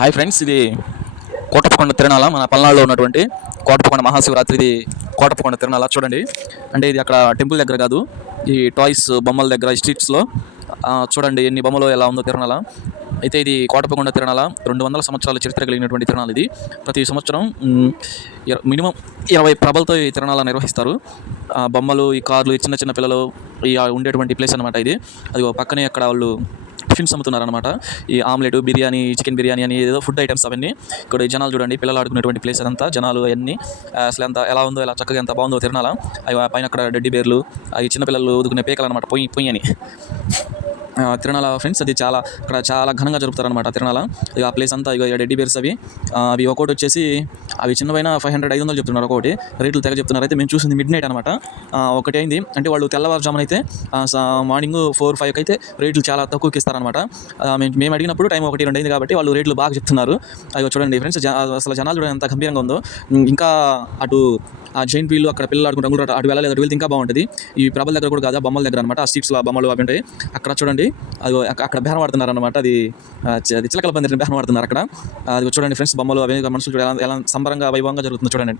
Hi friends, ఇది కోటప్పకొండ తిరణాల మన పల్నాడులో ఉన్నటువంటి కోటప్పకొండ మహాశివరాత్రి. ఇది కోటప్పకొండ తిరణాల చూడండి. అంటే ఇది అక్కడ టెంపుల్ దగ్గర కాదు, ఈ టాయ్స్ బొమ్మల దగ్గర, ఈ స్ట్రీట్స్లో చూడండి ఎన్ని బొమ్మలు ఎలా ఉందో తిరణాల. అయితే ఇది కోటప్పకొండ తిరణాల 200 సంవత్సరాల చరిత్ర కలిగినటువంటి తిరణాలు. ఇది ప్రతి సంవత్సరం మినిమం 20 ప్రభలతో ఈ తిరణాల నిర్వహిస్తారు. బొమ్మలు, ఈ కార్లు, ఈ చిన్న చిన్న పిల్లలు ఈ ఉండేటువంటి ప్లేస్ అనమాట ఇది. అది పక్కనే అక్కడ వాళ్ళు టిఫిన్స్ అమ్ముతున్నారనమాట. ఈ ఆమ్లెట్, బిర్యానీ, చికెన్ బిర్యానీ అని ఏదో ఫుడ్ ఐటమ్స్ అవన్నీ. ఇక్కడ ఈ జనాలు చూడండి, పిల్లలు ఆడుకునేటువంటి ప్లేస్ అదంతా, జనాలు అవన్నీ అసలు ఎంత ఎలా ఉందో, ఎలా చక్కగా ఎంత బాగుందో తిరణాల. అవి పైన అక్కడ డెడ్డి బేర్లు, అవి చిన్నపిల్లలు ఊదుకునే పేకలు అనమాట, పొయ్యి అని. తిరణాల ఫ్రెండ్స్, అది అక్కడ చాలా ఘనంగా జరుపుతారనమాట తిరణాల. ఇక ఆ ప్లేస్ అంతా, ఇక డెడ్డి బేర్స్ అవి ఒక్కోటి వచ్చేసి అవి చిన్నవైన 500-500 చెప్తున్నారు ఒక్కొక్కటి. రేట్లు తెగ చెప్తున్నారు. అయితే మేము చూసింది మిడ్ నైట్ అనమాట. ఒకటి అయింది అంటే వాళ్ళు తెల్లవారుజామున అయితే మార్నింగ్ 4-5 అయితే రేట్లు చాలా తక్కువకి ఇస్తారనమాట. మేము అడిగినప్పుడు టైం 1-2 అయింది కాబట్టి వాళ్ళు రేట్లు బాగా చెప్తున్నారు. అవి చూడండి ఫ్రెండ్స్, అసలు జనాలు చూడండి ఎంత గంభీరంగా ఉందో. ఇంకా అటు ఆ జైంట్ వీళ్ళు అక్కడ పిల్లలు ఆడుకుంటారు కూడా, అటు వెళ్ళలేదు, అటు వెళ్తే ఇంకా బాగుంటుంది. ఈ ప్రభల దగ్గర కూడా కాదు, ఆ బొమ్మల దగ్గర అనమాట. ఆ స్ట్రీట్స్లో ఆ బొమ్మలు అవి ఉంటాయి. అక్కడ చూడండి, అది అక్కడ బేరం ఆడుతున్నారు అనమాట. అది చిలకల పందిరిని బేరం ఆడుతున్నారు అక్కడ. అది చూడండి ఫ్రెండ్స్, బొమ్మలు అవి మనుషులు ఎలా సంబరంగా వైభవంగా జరుగుతుంది చూడండి.